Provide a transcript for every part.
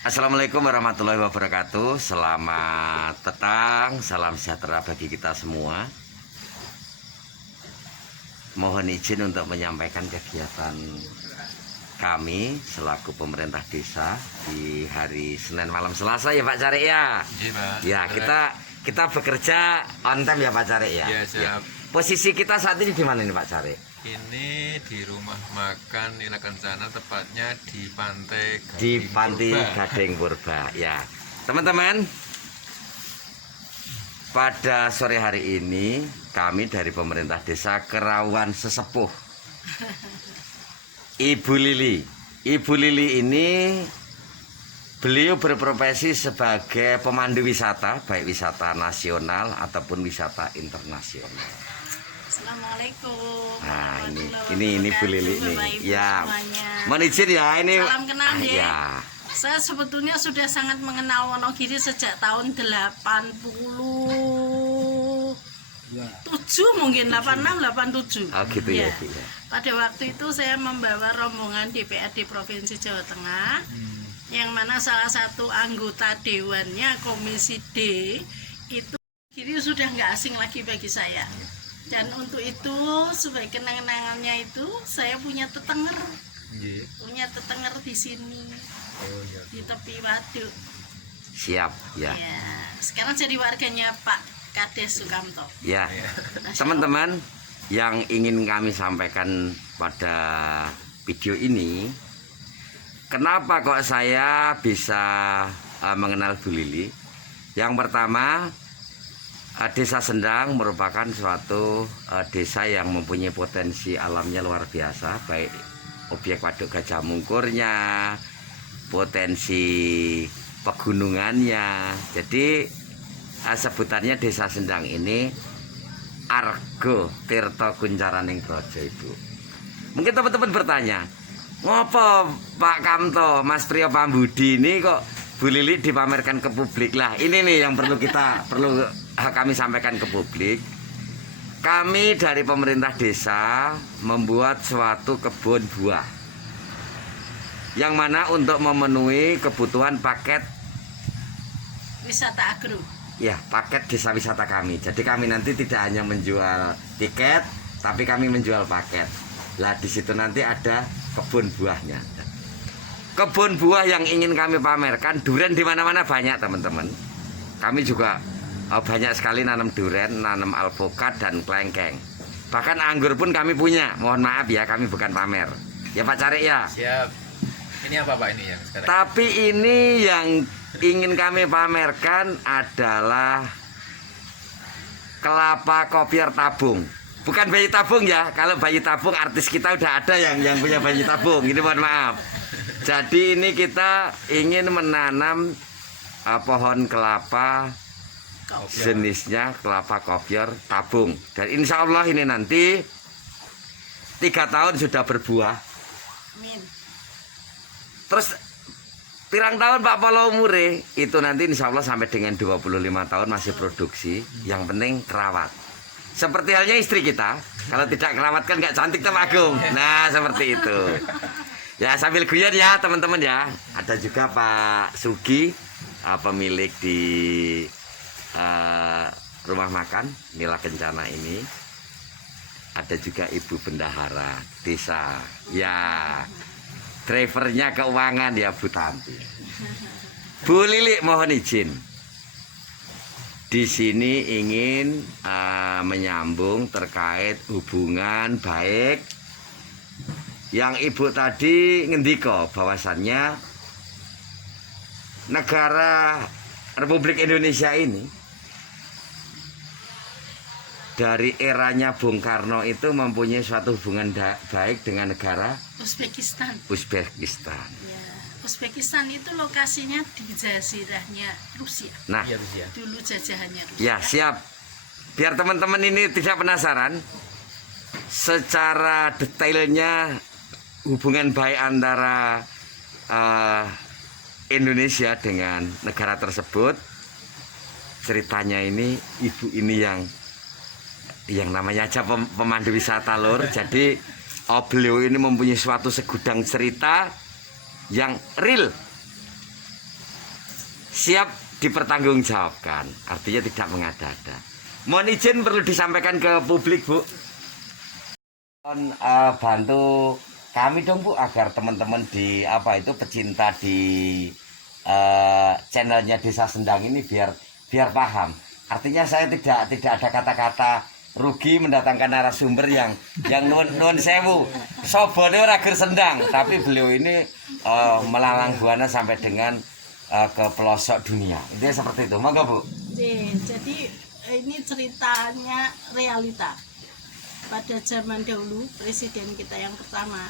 Assalamualaikum warahmatullahi wabarakatuh. Selamat petang, salam sejahtera bagi kita semua. Mohon izin untuk menyampaikan kegiatan kami selaku pemerintah desa di hari Senin malam Selasa ya Pak Carik ya. Iya, Pak. Ya, kita bekerja on time ya Pak Carik ya. Iya, siap. Posisi kita saat ini di mana nih Pak Carik? Ini di rumah makan Nila Kencana, tepatnya di pantai Di Gading Panti Purba. Gading Purba ya. Teman-teman, pada sore hari ini kami dari pemerintah desa Kerawan Sesepuh Ibu Lili. Ibu Lili ini beliau berprofesi sebagai pemandu wisata, baik wisata nasional ataupun wisata internasional. Assalamualaikum. Nah, ini Bu Lili nih. Ya. Semuanya. Mohon izin ya ini. Salam kenal ya. Ya. Saya sebetulnya sudah sangat mengenal Wonogiri sejak tahun 87 mungkin 86 87. Oh gitu ya, Ya. Bu, ya. Pada waktu itu saya membawa rombongan DPRD Provinsi Jawa Tengah, yang mana salah satu anggota dewannya Komisi D itu Giri sudah nggak asing lagi bagi saya. Dan untuk itu sebagai kenang-kenangannya itu saya punya tetenger, Iya. di sini Oh, iya. di tepi waduk. Siap ya. Ya, sekarang jadi warganya Pak Kades Sukamto. Ya. Masya Teman-teman, yang ingin kami sampaikan pada video ini, kenapa kok saya bisa mengenal Bu Lili? Yang pertama, Desa Sendang merupakan suatu desa yang mempunyai potensi alamnya luar biasa, baik objek waduk Gajah Mungkurnya, potensi pegunungannya. Jadi sebutannya Desa Sendang ini Argo Tirto Kuncaraning Brojo Ibu. Mungkin teman-teman bertanya, ngopo Pak Kamto, Mas Priyo Pambudi ini kok Bu Lili dipamerkan ke publik? Lah ini nih yang perlu kami sampaikan ke publik. Kami dari pemerintah desa membuat suatu kebun buah, yang mana untuk memenuhi kebutuhan paket Wisata agro. ya, paket desa wisata kami. Jadi kami nanti tidak hanya menjual tiket, tapi kami menjual paket. Lah di situ nanti ada kebun buahnya. Kebun buah yang ingin kami pamerkan, durian di mana-mana banyak teman-teman. Kami juga banyak sekali nanam durian, nanam alpukat dan klengkeng. Bahkan anggur pun kami punya. Mohon maaf ya, kami bukan pamer. Ya Pak Carik ya. Siap. Ini apa Pak ini yang sekarang? Tapi ini yang ingin kami pamerkan adalah kelapa kopior tabung. Bukan bayi tabung ya. Kalau bayi tabung artis kita udah ada yang punya bayi tabung. Ini mohon maaf. Jadi ini kita ingin menanam pohon kelapa jenisnya kelapa kopior tabung. Dan insya Allah ini nanti 3 tahun sudah berbuah. Amin. Terus pirang tahun Pak Polo umure itu nanti insya Allah sampai dengan 25 tahun masih produksi. Yang penting kerawat. Seperti halnya istri kita, kalau tidak kerawat kan nggak cantik tuh Pak Agung. Nah seperti itu. Ya sambil guyon ya teman-teman ya. Ada juga Pak Sugi, pemilik di rumah makan Nila Kencana ini. Ada juga Ibu Bendahara desa. Ya. Drivernya keuangan ya Bu Tanti. Bu Lili mohon izin. Di sini ingin menyambung terkait hubungan baik yang Ibu tadi ngendiko bahwasannya negara Republik Indonesia ini dari eranya Bung Karno itu mempunyai suatu hubungan baik dengan negara Uzbekistan. Ya, Uzbekistan itu lokasinya di jazirahnya Rusia. Nah, Iya, Rusia. Dulu jajahannya Rusia. ya siap. Biar teman-teman ini tidak penasaran, secara detailnya hubungan baik antara Indonesia dengan negara tersebut, ceritanya ini ibu ini yang namanya aja pemandu wisata lur. Jadi beliau ini mempunyai suatu segudang cerita yang real siap dipertanggungjawabkan, artinya tidak mengada-ada. Mohon izin perlu disampaikan ke publik, Bu. Mohon bantu kami dong, Bu, agar teman-teman di pecinta di channelnya Desa Sendang ini biar paham. Artinya saya tidak ada kata-kata rugi mendatangkan narasumber yang nuwun sewu. Sobone ora ger sendang, tapi beliau ini melalang buana sampai dengan ke pelosok dunia. Itu seperti itu. Monggo, Bu. Jadi ini ceritanya realita. Pada zaman dahulu presiden kita yang pertama,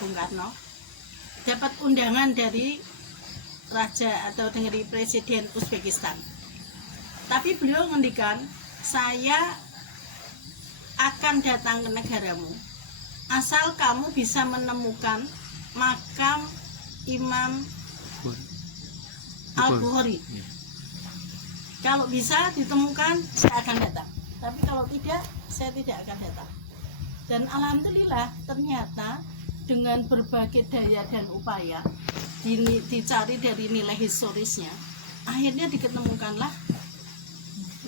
Bung Karno, dapat undangan dari raja atau dari presiden Uzbekistan. Tapi beliau ngendikan, saya akan datang ke negaramu asal kamu bisa menemukan makam Imam Al-Bukhari. Kalau bisa ditemukan, saya akan datang. Tapi kalau tidak, saya tidak akan datang. Dan alhamdulillah ternyata dengan berbagai daya dan upaya dicari dari nilai historisnya, akhirnya diketemukanlah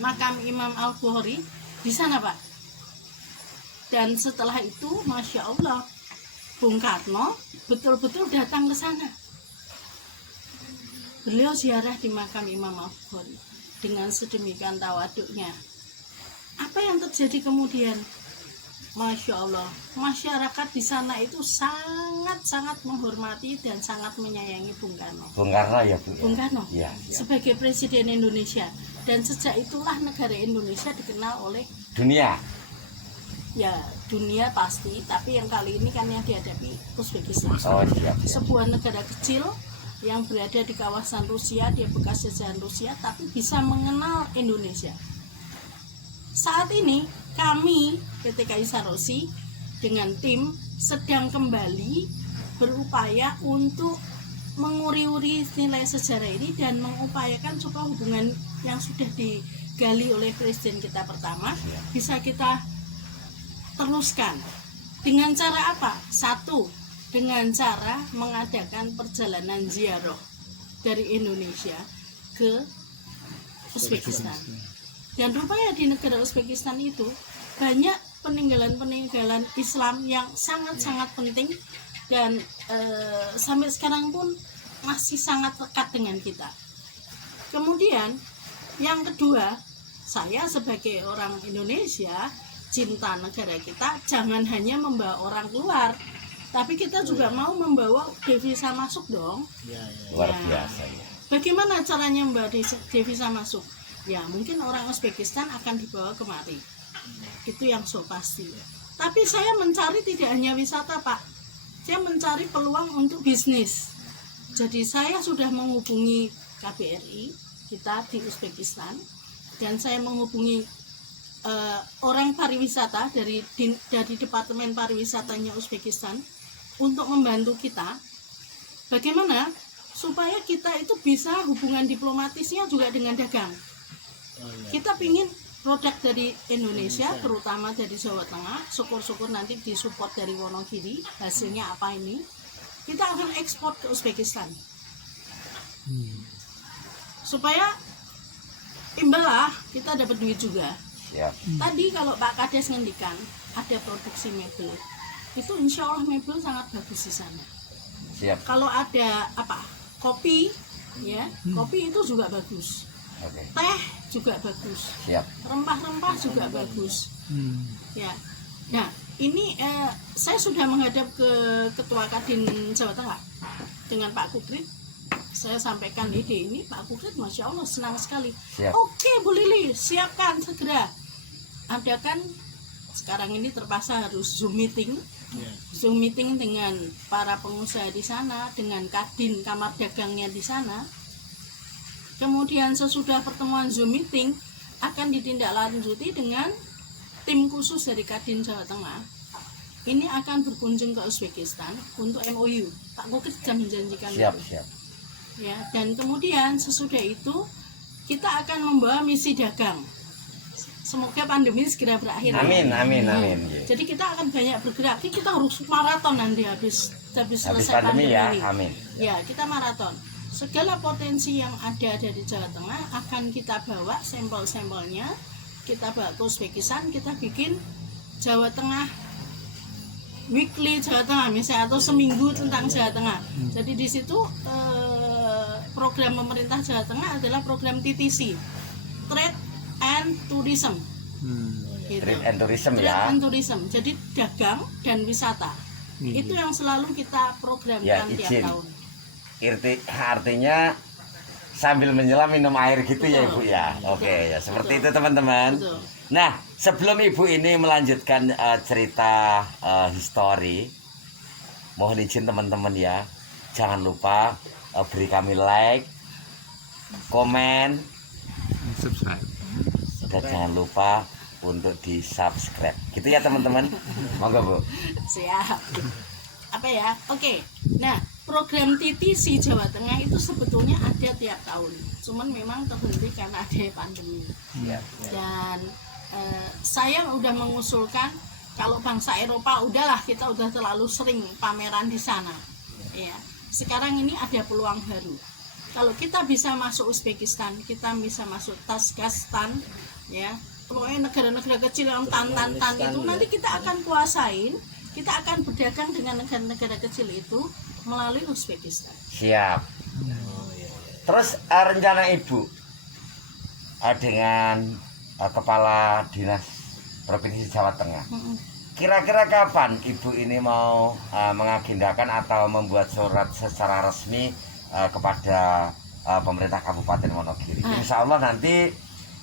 makam Imam Al-Bukhari di sana, Pak. Dan setelah itu, Masya Allah, Bung Karno betul-betul datang ke sana. Beliau ziarah di makam Imam Al-Bukhari dengan sedemikian tawaduknya. Apa yang terjadi kemudian? Masya Allah, masyarakat di sana itu sangat-sangat menghormati dan sangat menyayangi Bung Karno. Bung Karno ya, Bu. Bung Karno Ya. sebagai Presiden Indonesia. Dan sejak itulah negara Indonesia dikenal oleh Dunia. ya dunia pasti, tapi yang kali ini kan yang dihadapi Uzbekistan. Oh, siap. Sebuah negara kecil yang berada di kawasan Rusia, dia bekas jajahan Rusia, tapi bisa mengenal Indonesia. Saat ini kami PT KAI Sarosi dengan tim sedang kembali berupaya untuk menguri-uri nilai sejarah ini dan mengupayakan supaya hubungan yang sudah digali oleh presiden kita pertama bisa kita teruskan. Dengan cara apa? Satu, dengan cara mengadakan perjalanan ziarah dari Indonesia ke Uzbekistan. Dan rupanya di negara Uzbekistan itu banyak peninggalan-peninggalan Islam yang sangat-sangat penting dan sampai sekarang pun masih sangat lekat dengan kita. Kemudian yang kedua, saya sebagai orang Indonesia cinta negara kita, jangan hanya membawa orang keluar, tapi kita juga mau membawa devisa masuk dong. Luar biasa ya. Bagaimana caranya membawa devisa masuk? Ya mungkin orang Uzbekistan akan dibawa kemari, itu yang so pasti. Tapi saya mencari tidak hanya wisata, Pak, saya mencari peluang untuk bisnis. Jadi saya sudah menghubungi KBRI kita di Uzbekistan, dan saya menghubungi orang pariwisata dari Departemen Pariwisatanya Uzbekistan untuk membantu kita bagaimana supaya kita itu bisa hubungan diplomatisnya juga dengan dagang. Kita pingin produk dari Indonesia, terutama dari Jawa Tengah, syukur-syukur nanti disupport dari Wonogiri, hasilnya apa ini, kita akan ekspor ke Uzbekistan. Supaya imbal lah, kita dapat duit juga. Siap. Tadi kalau Pak Kades ngendikan ada produksi mebel, itu insya Allah mebel sangat bagus di sana. Siap. Kalau ada kopi, ya kopi itu juga bagus. Oke. Teh juga bagus. Siap. Rempah-rempah juga bagus. Ya. Nah ini saya sudah menghadap ke Ketua Kadin Jawa Tengah dengan Pak Kukrit. Saya sampaikan ide ini, Pak Kukrit Masya Allah senang sekali. Siap. Oke Bu Lili, siapkan segera. Adakan sekarang ini terpaksa harus Zoom meeting. Zoom meeting dengan para pengusaha di sana, dengan Kadin Kamar Dagangnya di sana. Kemudian sesudah pertemuan Zoom meeting akan ditindaklanjuti dengan tim khusus dari Kadin Jawa Tengah. Ini akan berkunjung ke Uzbekistan untuk MOU. Pak Kukrit sudah menjanjikan Siap, itu. siap. Ya, dan kemudian sesudah itu kita akan membawa misi dagang. Semoga pandemi segera berakhir. Amin, amin, Ya. amin. Jadi kita akan banyak bergerak. Kita harus maraton nanti habis selesai pandemi ya, ini. amin. Ya, kita maraton segala potensi yang ada dari Jawa Tengah akan kita bawa sampel-sampelnya, kita bawa ke Uzbekistan, kita bikin Jawa Tengah weekly Jawa Tengah misalnya, atau seminggu tentang Jawa Tengah. Jadi di situ program pemerintah Jawa Tengah adalah program TTC, Trade and Tourism. Gitu. Trade and Tourism Trade ya. and Tourism. Jadi dagang dan wisata. Itu yang selalu kita programkan tiap izin. tahun. Artinya sambil menyelam minum air gitu ya Betul. Ibu ya. Oke ya, seperti itu teman-teman. Betul. Nah, sebelum Ibu ini melanjutkan cerita histori, mohon izin teman-teman ya, jangan lupa beri kami like, komen, subscribe. dan jangan lupa untuk di subscribe. Gitu ya teman-teman. Monggo Bu. Siap. Apa ya? Oke. Nah, program TTC Jawa Tengah itu sebetulnya ada tiap tahun. Cuman memang terhenti karena ada pandemi. Siap. Dan saya udah mengusulkan kalau bangsa Eropa udahlah, kita udah terlalu sering pameran di sana. Ya. Sekarang ini ada peluang baru. Kalau kita bisa masuk Uzbekistan, kita bisa masuk Tajikistan, ya. Pokoknya negara-negara kecil yang tan itu nanti kita akan kuasain, kita akan berdagang dengan negara-negara kecil itu melalui Uzbekistan. Siap. Terus rencana Ibu dengan Kepala Dinas Provinsi Jawa Tengah, kira-kira kapan Ibu ini mau mengagendakan atau membuat surat secara resmi kepada pemerintah Kabupaten Wonogiri? Insya Allah nanti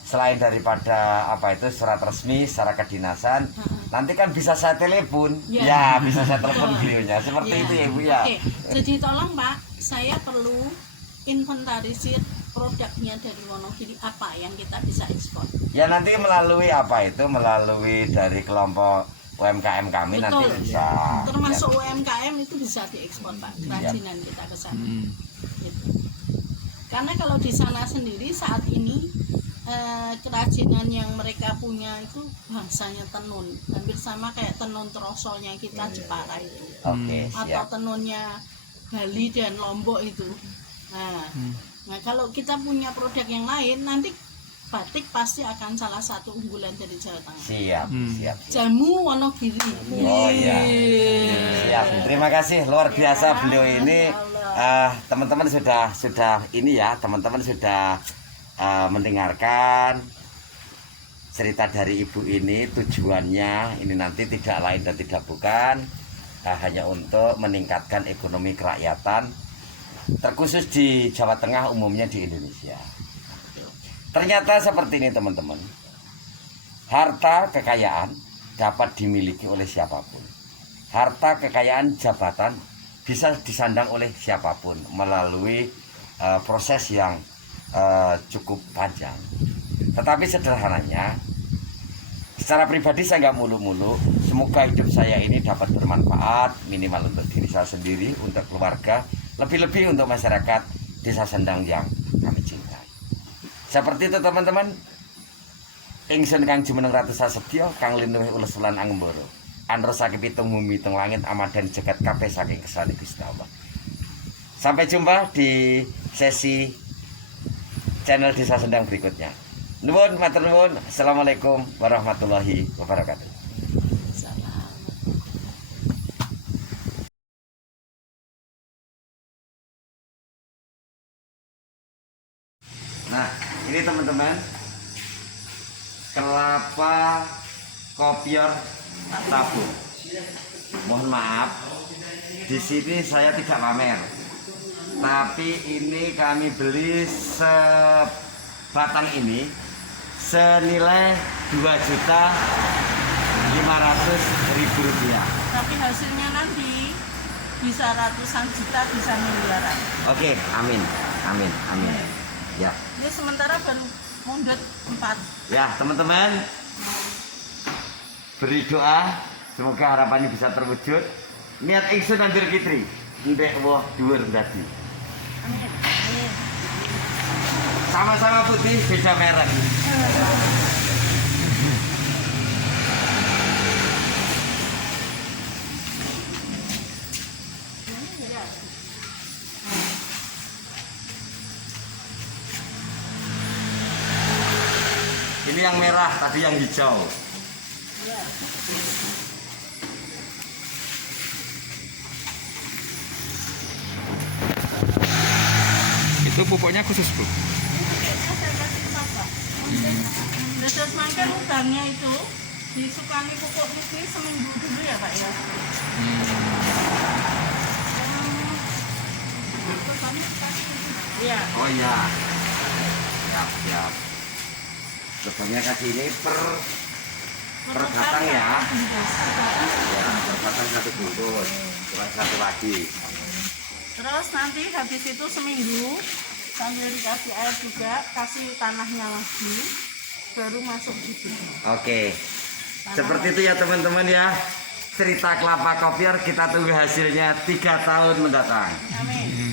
selain daripada surat resmi secara kedinasan, nanti kan bisa saya telepon, ya bisa saya telepon beliaunya, seperti itu ya Ibu ya. Oke. Jadi tolong Pak, saya perlu inventarisir produknya dari Wonogiri apa yang kita bisa ekspor. Ya nanti melalui melalui dari kelompok UMKM kami. Betul. Nanti bisa. Termasuk UMKM itu bisa diekspor Pak, kerajinan kita ke sana. Gitu. Karena kalau di sana sendiri saat ini kerajinan yang mereka punya itu bangsanya tenun, hampir sama kayak tenun trosolnya kita Jepara itu. Oke, Atau siap. tenunnya Bali dan Lombok itu. Nah, kalau kita punya produk yang lain, nanti batik pasti akan salah satu unggulan dari Jawa Tengah. Siap, siap. Jamu Wonogiri. Oh iya. Siap. Terima kasih luar biasa beliau ini. Teman-teman sudah ini ya, teman-teman sudah mendengarkan cerita dari Ibu ini. Tujuannya ini nanti tidak lain dan tidak bukan hanya untuk meningkatkan ekonomi kerakyatan, terkhusus di Jawa Tengah, umumnya di Indonesia. Ternyata seperti ini teman-teman, harta kekayaan dapat dimiliki oleh siapapun. Harta kekayaan jabatan bisa disandang oleh siapapun melalui proses yang cukup panjang. Tetapi sederhananya, secara pribadi saya nggak muluk-muluk. Semoga hidup saya ini dapat bermanfaat, minimal untuk diri saya sendiri, untuk keluarga, lebih-lebih untuk masyarakat Desa Sendang yang kami cintai. Seperti itu teman-teman. Ingsun Kang Jumeneng Ratu Sasedya, Kang Linuwih Ules Wulan Angembara. Andro saking pitung bumi pitung langit, amadan jagat kabeh saking kersane Gusti Allah. Sampai jumpa di sesi channel Desa Sendang berikutnya. Nuwun, matur nuwun. Assalamualaikum warahmatullahi wabarakatuh. Salam. Nah, ini teman-teman, kelapa kopior tabung. Mohon maaf, di sini saya tidak pamer, tapi ini kami beli sebatang ini senilai Rp2.500.000. Tapi hasilnya nanti bisa ratusan juta, bisa miliaran. Oke, amin, amin, amin. Ya. Ini sementara baru mundur 4. Ya teman-teman, beri doa semoga harapannya bisa terwujud. Niat ingsun nandir kitri ndek woh dhuwur dadi. Amin. Sama-sama putih beda merek. Ini yang merah, tadi yang hijau. Itu pupuknya khusus, Bu. Terus makan udangnya itu disukani pupuk ini seminggu dulu ya Pak ya. Iya. Oh iya. Siap, siap. Sebelumnya kasih ini per batang ya. Ya, per batang 1 bungkus. Kurang 1 lagi. Terus nanti habis itu seminggu sambil dikasih air juga, kasih tanahnya lagi, baru masuk gitu. Oke. Seperti itu ya teman-teman ya. Cerita kelapa kopior kita tunggu hasilnya 3 tahun mendatang. Amin.